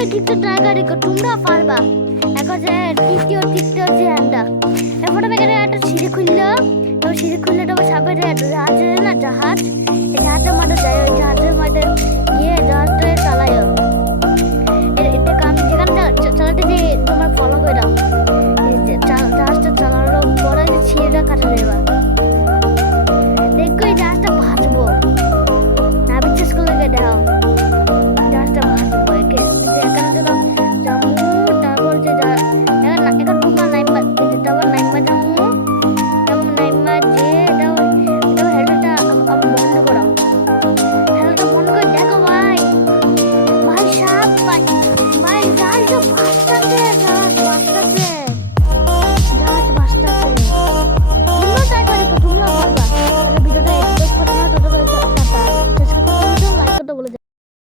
এই ট্রিকটা ট্রাই করি তোমরা পারবা। এখন যে তৃতীয় যে আন্ডা এখন আমি এখানে একটা সিঁড়ি খুললো, তো সিঁড়ি খুললে তো সামনে জাহাজ না জাহাজ, এই জাহাজের মাঠে যাই, ওই জাহাজের মাঠে